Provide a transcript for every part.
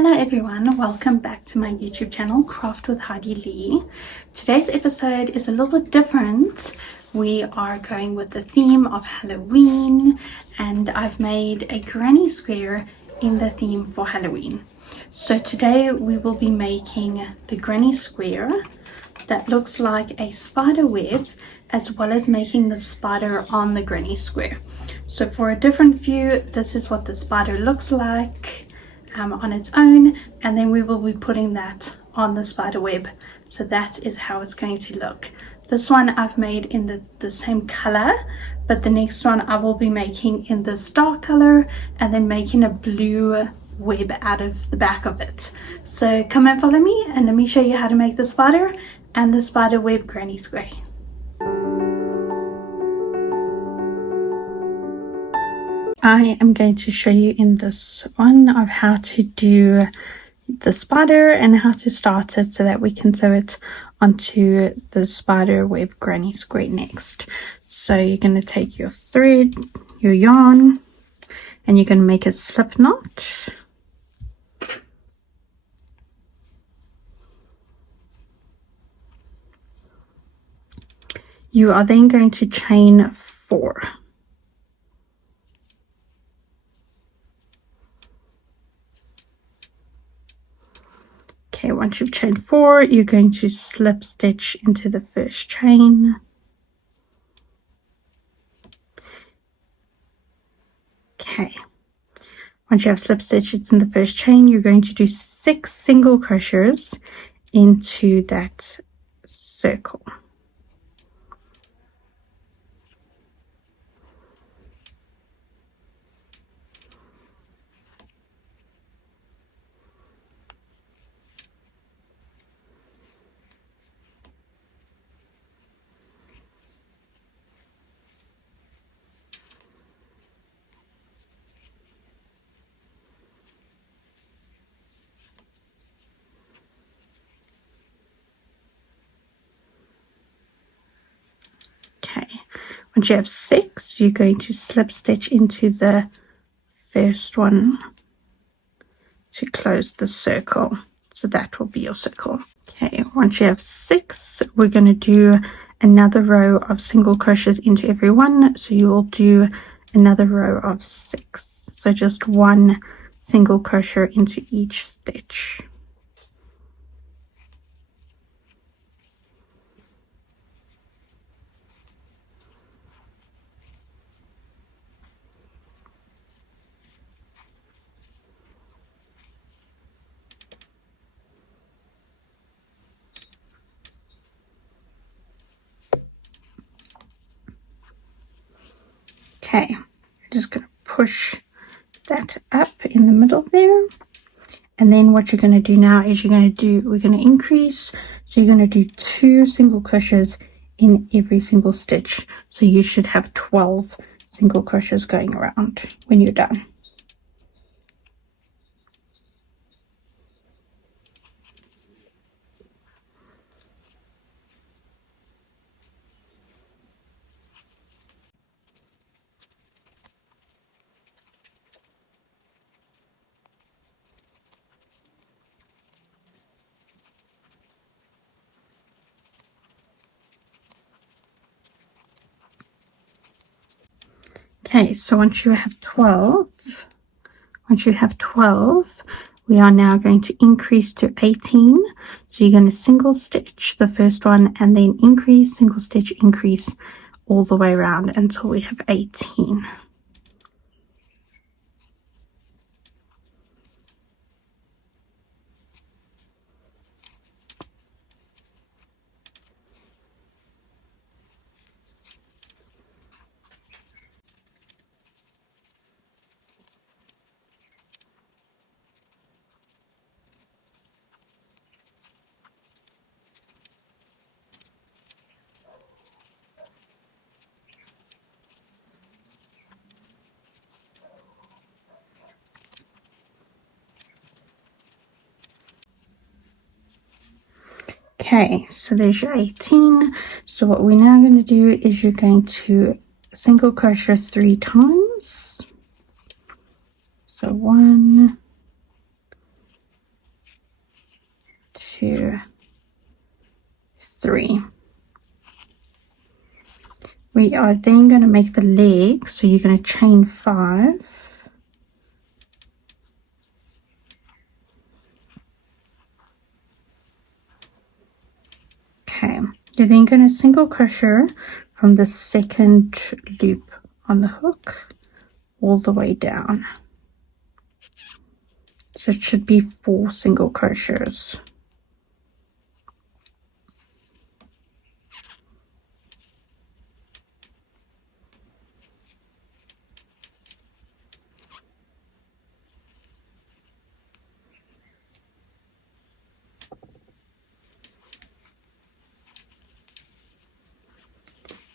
Hello everyone, welcome back to my YouTube channel, Craft with Heidi-Leigh. Today's episode is a little bit different. We are going with the theme of Halloween, and I've made a granny square in the theme for Halloween. So today we will be making the granny square that looks like a spider web, as well as making the spider on the granny square. So for a different view, this is what the spider looks like on its own, and then we will be putting that on the spider web. So that is how it's going to look. This one I've made in the same color, but the next one I will be making in this dark color and then making a blue web out of the back of it. So come and follow me and let me show you how to make the spider and the spider web granny square. I am going to show you in this one of how to do the spider and how to start it so that we can sew it onto the spider web granny square next. So you're going to take your thread, your yarn, and you're going to make a slip knot. You are then going to chain 4. Okay, once you've chained 4, you're going to slip stitch into the first chain. Okay, once you have slip stitches in the first chain, you're going to do 6 single crochets into that circle. Okay, once you have 6, you're going to slip stitch into the first one to close the circle. So that will be your circle. Okay, once you have 6, we're going to do another row of single crochets into every one. So you will do another row of 6. So just 1 single crochet into each stitch. Okay, I'm just going to push that up in the middle there. And then what you're going to do now is we're going to increase. So you're going to do 2 single crochets in every single stitch. So you should have 12 single crochets going around when you're done. Okay, so once you have 12, we are now going to increase to 18. So you're going to single stitch the first one and then increase, single stitch, increase all the way around until we have 18. Okay, so there's your 18. So what we're now going to do is you're going to single crochet 3 times. So 1, 2, 3. We are then going to make the leg, so you're going to chain 5. Okay, you're then going to single crochet from the second loop on the hook all the way down. So it should be 4 single crochets.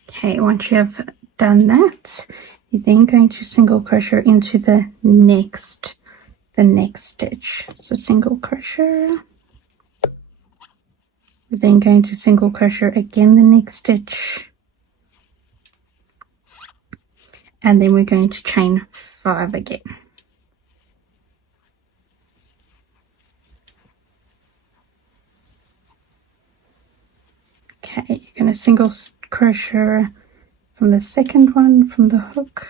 Okay, once you have done that, you're then going to single crochet into the next stitch. So single crochet, we're then going to single crochet again the next stitch, and then we're going to chain 5 again. Okay, you're going to single crochet from the second one from the hook,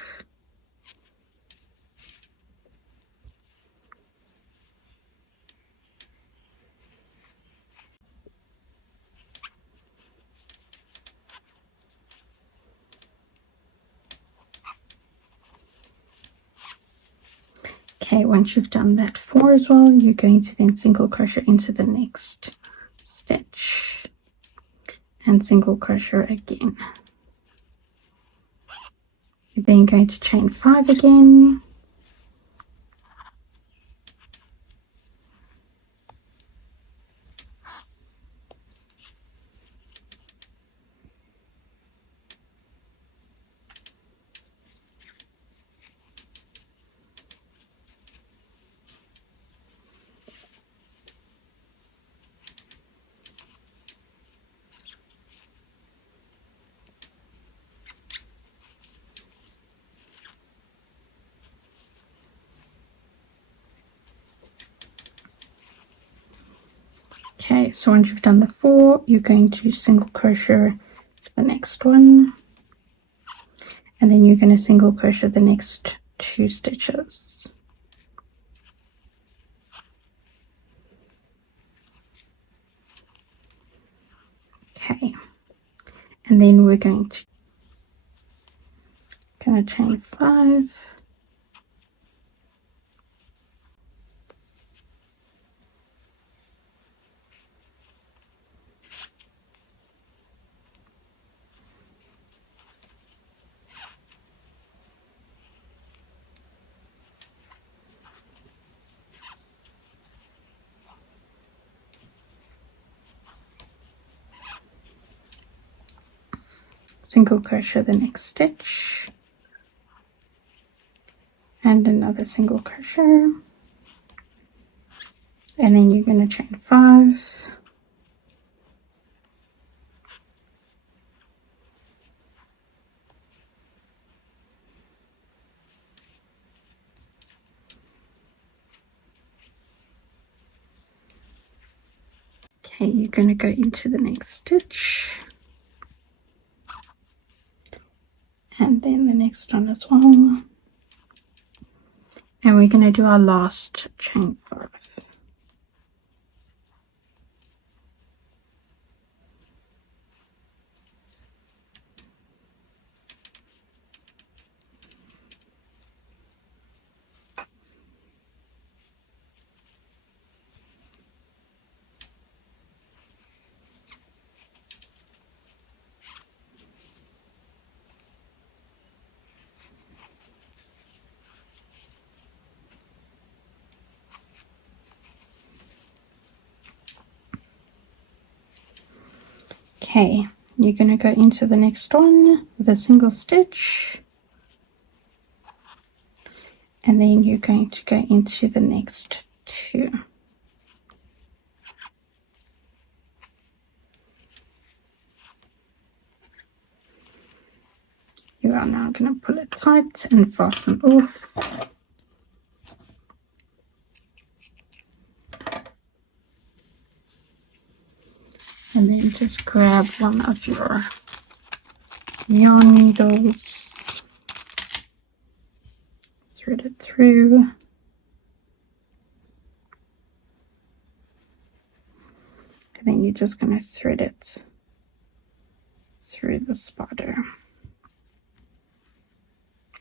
okay, once you've done that 4 as well, you're going to then single crochet into the next stitch and single crochet again. You're then going to chain 5 again, okay, so once you've done the 4, you're going to single crochet the next one, and then you're going to single crochet the next 2 stitches. Okay, and then we're going to chain 5, single crochet the next stitch, and another single crochet, and then you're going to chain 5, okay, you're going to go into the next stitch, and then the next one as well, and we're going to do our last chain 5. Okay, you're going to go into the next one with a single stitch, and then you're going to go into the next 2. You are now going to pull it tight and fasten off. and then just grab one of your yarn needles, thread it through, and then you're just going to thread it through the spider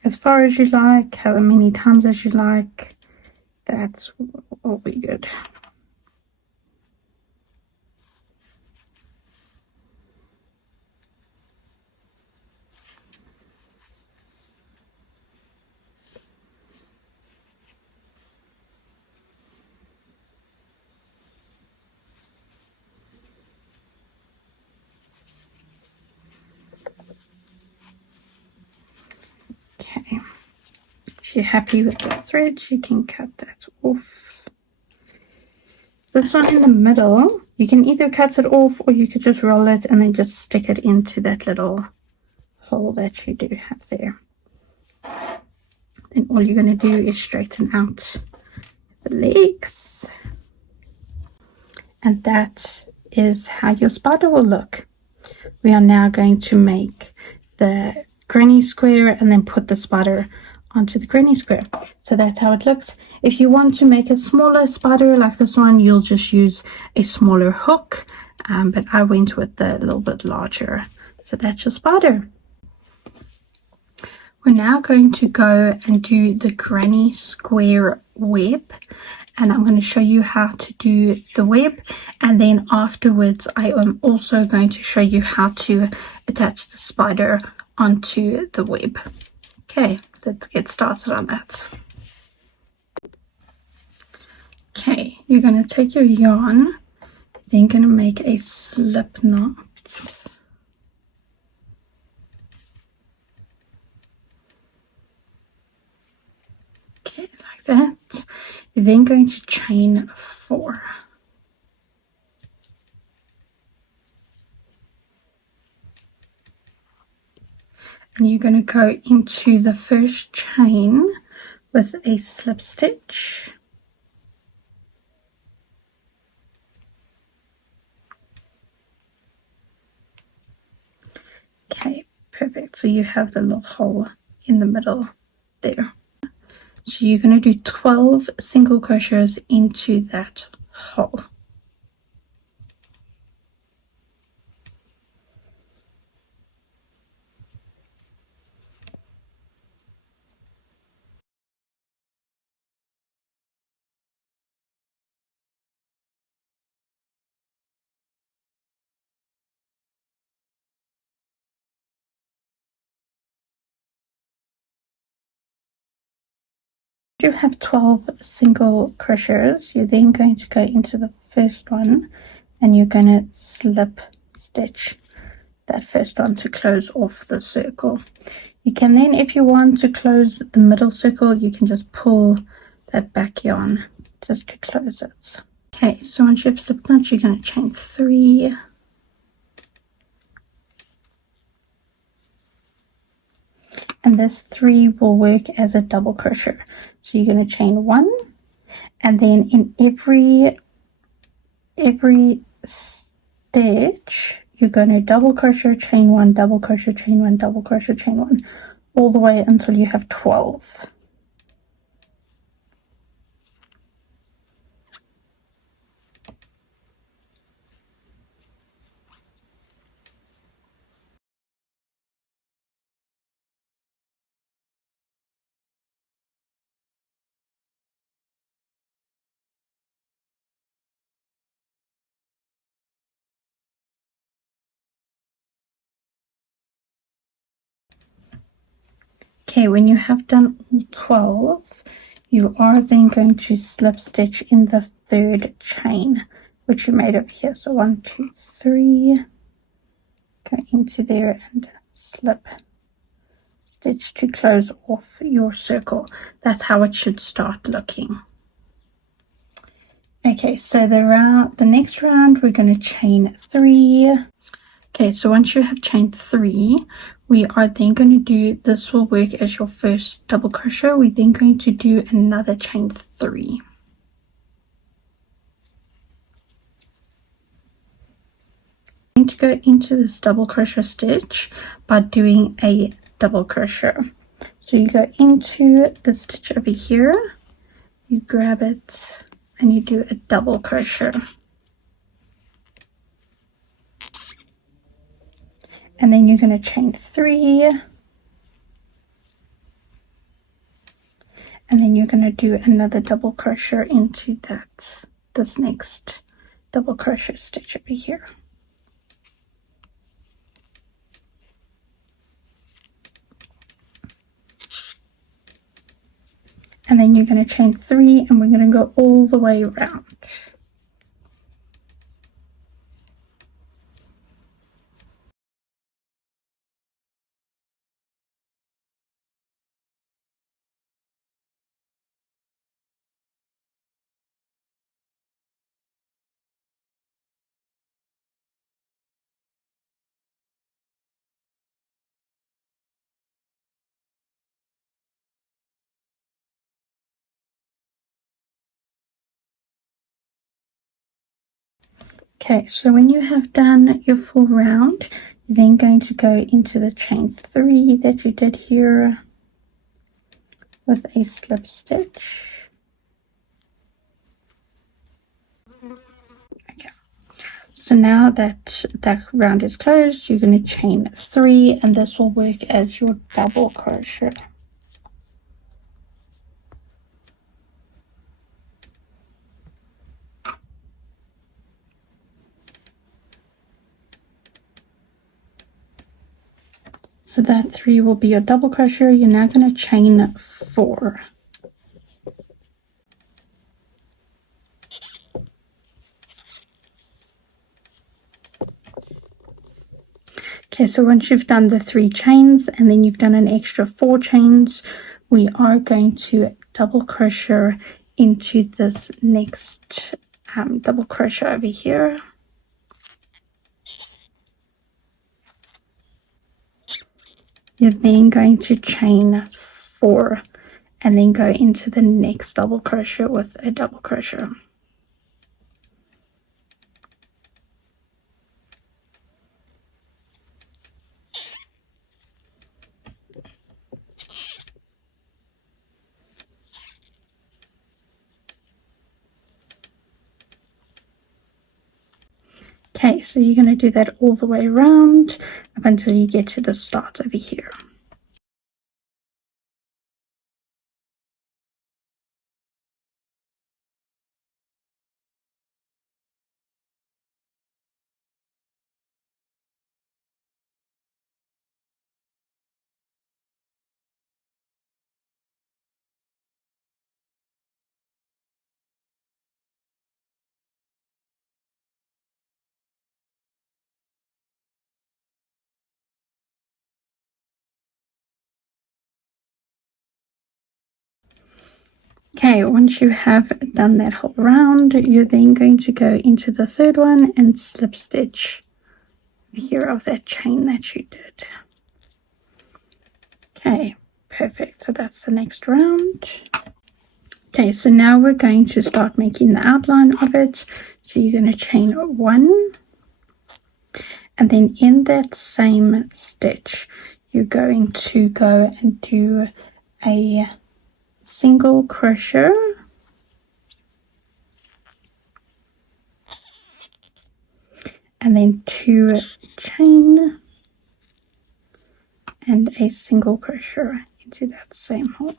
as far as you like, how many times as you like. That's will be good. Okay, if you're happy with the thread, you can cut that off. This one in the middle, you can either cut it off or you could just roll it and then just stick it into that little hole that you do have there. Then all you're going to do is straighten out the legs, and that is how your spider will look. We are now going to make the granny square and then put the spider onto the granny square. So that's how it looks. If you want to make a smaller spider like this one, you'll just use a smaller hook, but I went with the little bit larger. So that's your spider. We're now going to go and do the granny square web, and I'm going to show you how to do the web, and then afterwards I am also going to show you how to attach the spider onto the web. Okay, let's get started on that. Okay, you're going to take your yarn, then going to make a slip knot. Okay, like that. You're then going to chain 4. And you're going to go into the first chain with a slip stitch. Okay, perfect. So you have the little hole in the middle there. So you're going to do 12 single crochets into that hole. You have 12 single crochets. You're then going to go into the first one and you're going to slip stitch that first one to close off the circle. You can then, if you want to close the middle circle, you can just pull that back yarn just to close it. Okay, so once you've slipped knot, you're going to chain 3. And this 3 will work as a double crochet. So you're going to chain 1, and then in every stitch you're going to double crochet, chain 1, double crochet, chain 1, double crochet, chain 1, all the way until you have 12. Okay, when you have done all 12, you are then going to slip stitch in the third chain, which you made over here. So 1, 2, 3, go into there and slip stitch to close off your circle. That's how it should start looking. Okay, so the next round we're going to chain 3. Okay, so once you have chained 3, we are then going to do, this will work as your first double crochet. We're then going to do another chain 3. go into this double crochet stitch by doing a double crochet. So you go into the stitch over here, you grab it and you do a double crochet, and then you're going to chain 3, and then you're going to do another double crochet into this next double crochet stitch over here. And then you're going to chain 3, and we're going to go all the way around. Okay, so when you have done your full round, you're then going to go into the chain 3 that you did here with a slip stitch. Okay, so now that that round is closed, you're going to chain 3, and this will work as your double crochet. So that 3 will be your double crochet. You're now going to chain 4. Okay, so once you've done the 3 chains and then you've done an extra 4 chains, we are going to double crochet into this next double crochet over here. You're then going to chain 4 and then go into the next double crochet with a double crochet. Okay, so you're going to do that all the way around up until you get to the start over here. Okay, once you have done that whole round, you're then going to go into the third one and slip stitch here of that chain that you did. Okay, perfect. So that's the next round. Okay, so now we're going to start making the outline of it. So you're going to chain 1, and then in that same stitch, you're going to go and do a single crochet, and then 2 chain and a single crochet into that same hole.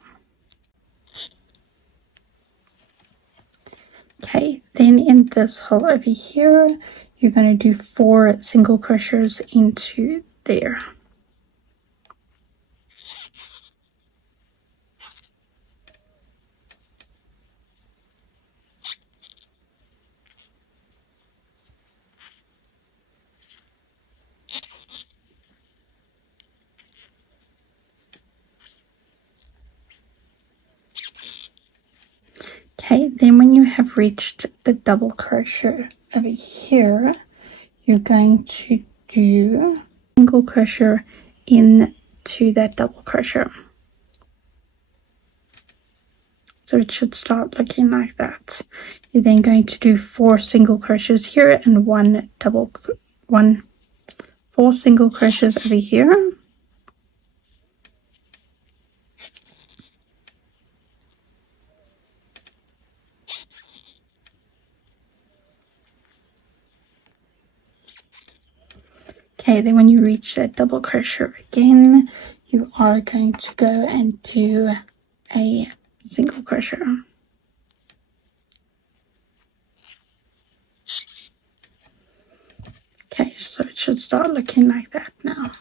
Okay, then in this hole over here, you're going to do 4 single crochets into there. Okay, then when you have reached the double crochet over here, you're going to do single crochet into that double crochet. So it should start looking like that. You're then going to do 4 single crochets here and 1 4 single crochets over here. Okay, then when you reach that double crochet again, you are going to go and do a single crochet. Okay, so it should start looking like that now.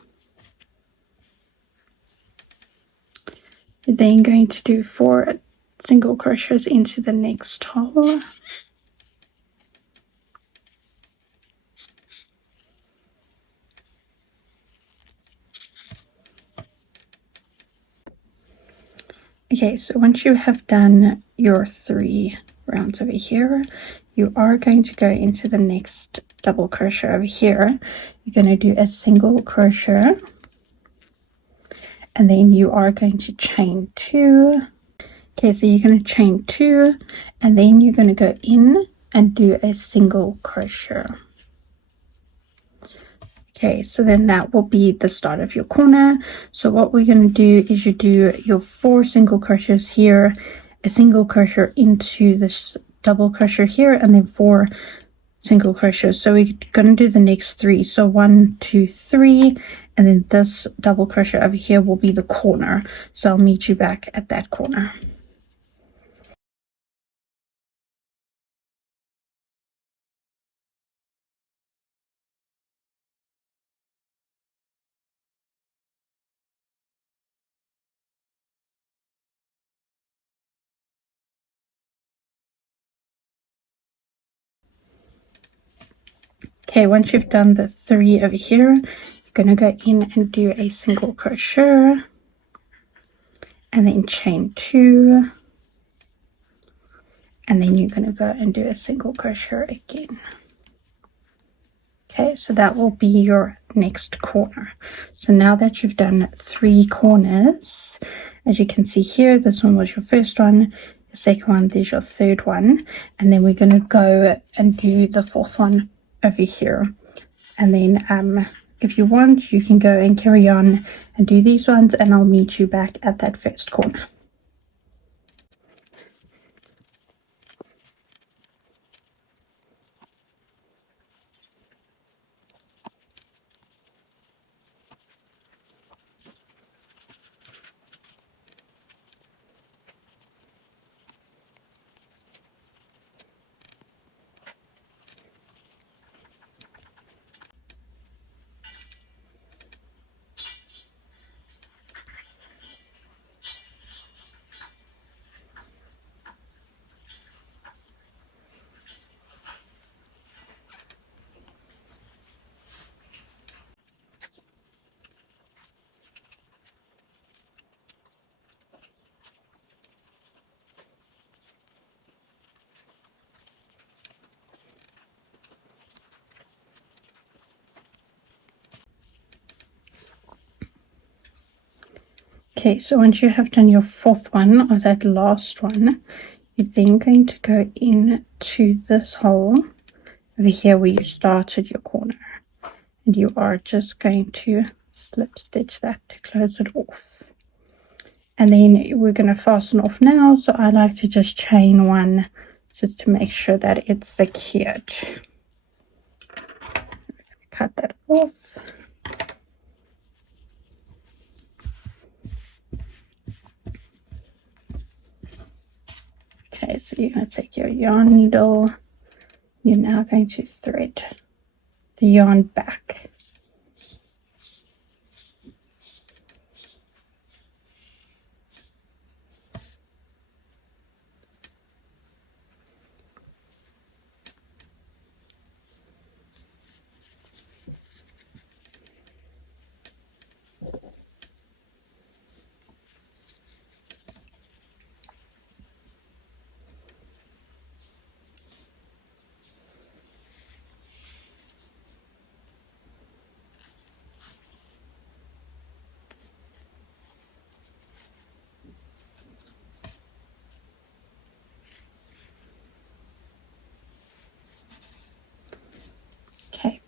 You're then going to do 4 single crochets into the next hole. Okay, so once you have done your 3 rounds over here, you are going to go into the next double crochet over here. You're going to do a single crochet, and then you are going to chain 2. Okay, so you're going to chain 2, and then you're going to go in and do a single crochet. Okay, so then that will be the start of your corner. So what we're going to do is you do your 4 single crochets here, a single crochet into this double crochet here, and then 4 single crochets. So we're going to do the next 3. So 1, 2, 3, and then this double crochet over here will be the corner. So I'll meet you back at that corner. Okay, once you've done the 3 over here, you're going to go in and do a single crochet, and then chain 2, and then you're going to go and do a single crochet again. Okay, so that will be your next corner. So now that you've done 3 corners, as you can see here, this one was your first one, the second one, there's your third one, and then we're going to go and do the 4th one over here. And then if you want, you can go and carry on and do these ones, and I'll meet you back at that first corner. Okay, so once you have done your 4th one, or that last one, you're then going to go into this hole over here where you started your corner, and you are just going to slip stitch that to close it off. And then we're going to fasten off now, so I like to just chain 1 just to make sure that it's secured. Cut that off. Okay, so you're going to take your yarn needle. You're now going to thread the yarn back.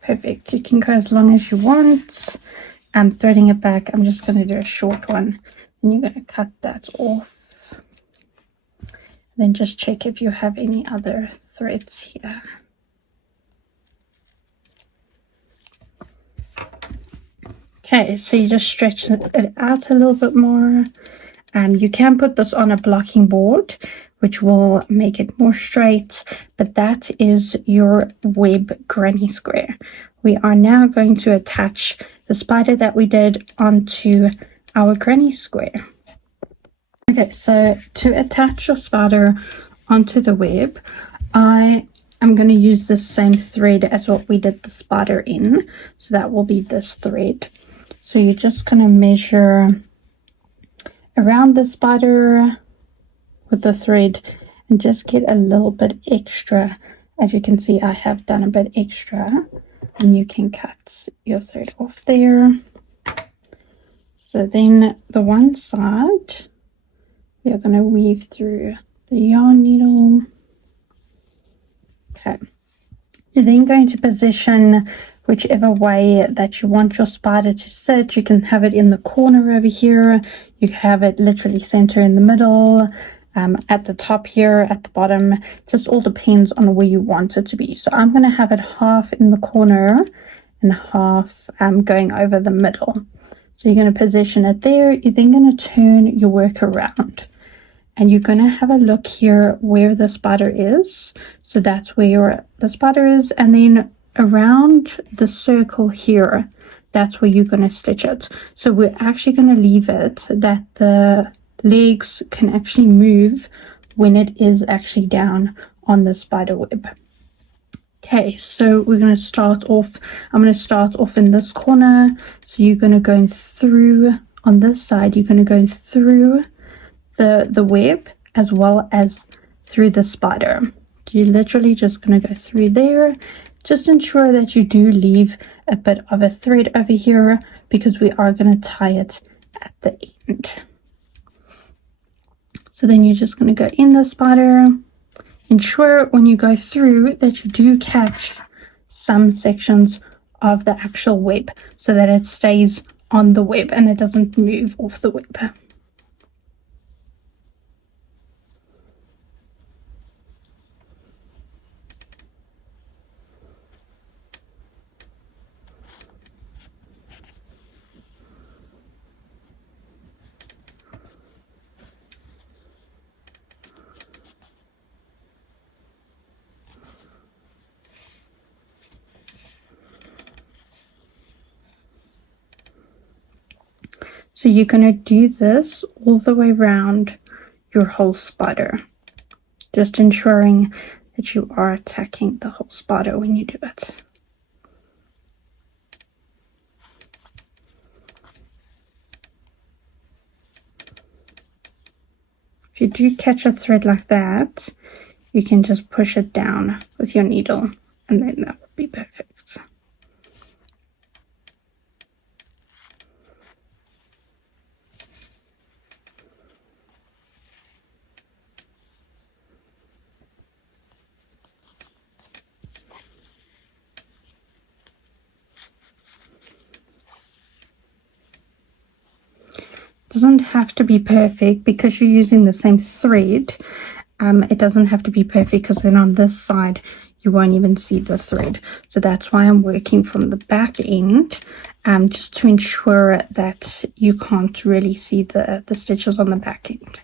Perfect. You can go as long as you want. I'm threading it back. I'm just going to do a short one, and you're going to cut that off. Then just check if you have any other threads here. Okay, so you just stretch it out a little bit more. You can put this on a blocking board, which will make it more straight, but that is your web granny square. We are now going to attach the spider that we did onto our granny square. Okay, so to attach your spider onto the web, I am going to use the same thread as what we did the spider in. So that will be this thread. So you're just going to measure around the spider with the thread and just get a little bit extra. As you can see, I have done a bit extra, and you can cut your thread off there. So then the one side, we are going to weave through the yarn needle. Okay. You're then going to position whichever way that you want your spider to sit. You can have it in the corner over here. You can have it literally center in the middle, at the top here, at the bottom. It just all depends on where you want it to be. So I'm going to have it half in the corner and half going over the middle. So you're going to position it there. You're then going to turn your work around. And you're going to have a look here where the spider is. So that's where the spider is. And then around the circle here, that's where you're going to stitch it. So we're actually going to leave it that the legs can actually move when it is actually down on the spider web. Okay, so we're going to start off. I'm going to start off in this corner. So you're going to go through on this side. You're going to go through the web as well as through the spider. You're literally just going to go through there. Just ensure that you do leave a bit of a thread over here, because we are going to tie it at the end. So then you're just going to go in the spider. Ensure when you go through that you do catch some sections of the actual web so that it stays on the web and it doesn't move off the web. So you're going to do this all the way around your whole spider, just ensuring that you are attacking the whole spider when you do it. If you do catch a thread like that, you can just push it down with your needle, and then that would be perfect. Doesn't have to be perfect because you're using the same thread. It doesn't have to be perfect, because then on this side you won't even see the thread. So that's why I'm working from the back end, just to ensure that you can't really see the stitches on the back end.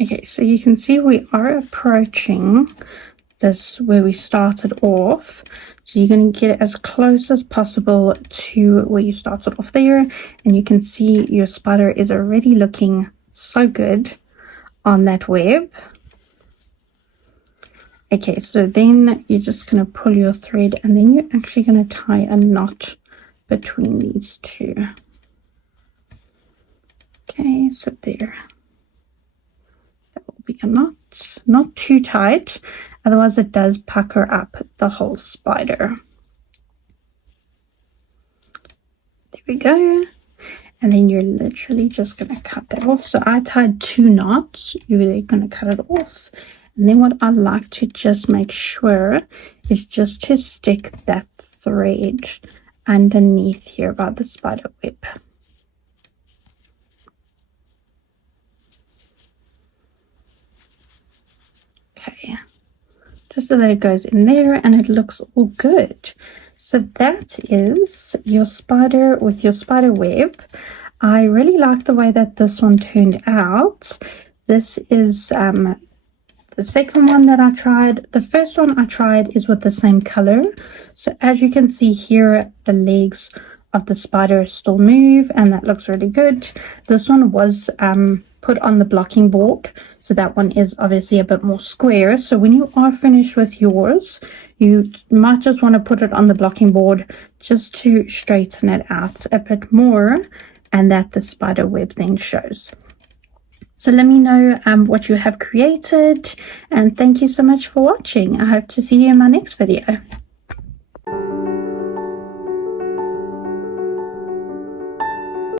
Okay, so you can see we are approaching this where we started off. So you're going to get it as close as possible to where you started off there. And you can see your spider is already looking so good on that web. Okay, so then you're just going to pull your thread, and then you're actually going to tie a knot between these two. Okay, so there. That will be a knot. Not too tight, otherwise it does pucker up the whole spider. There we go. And then you're literally just going to cut that off. So I tied 2 knots. You're going to cut it off. And then what I like to just make sure is just to stick that thread underneath here by the spider web. Okay, just so that it goes in there and it looks all good. So that is your spider with your spider web. I really like the way that this one turned out. This is the second one that I tried. The first one I tried is with the same color. So as you can see here, the legs of the spider still move, and that looks really good. This one was put on the blocking board, so that one is obviously a bit more square. So when you are finished with yours, you might just want to put it on the blocking board just to straighten it out a bit more, and that the spider web then shows. So let me know what you have created, and thank you so much for watching. I hope to see you in my next video.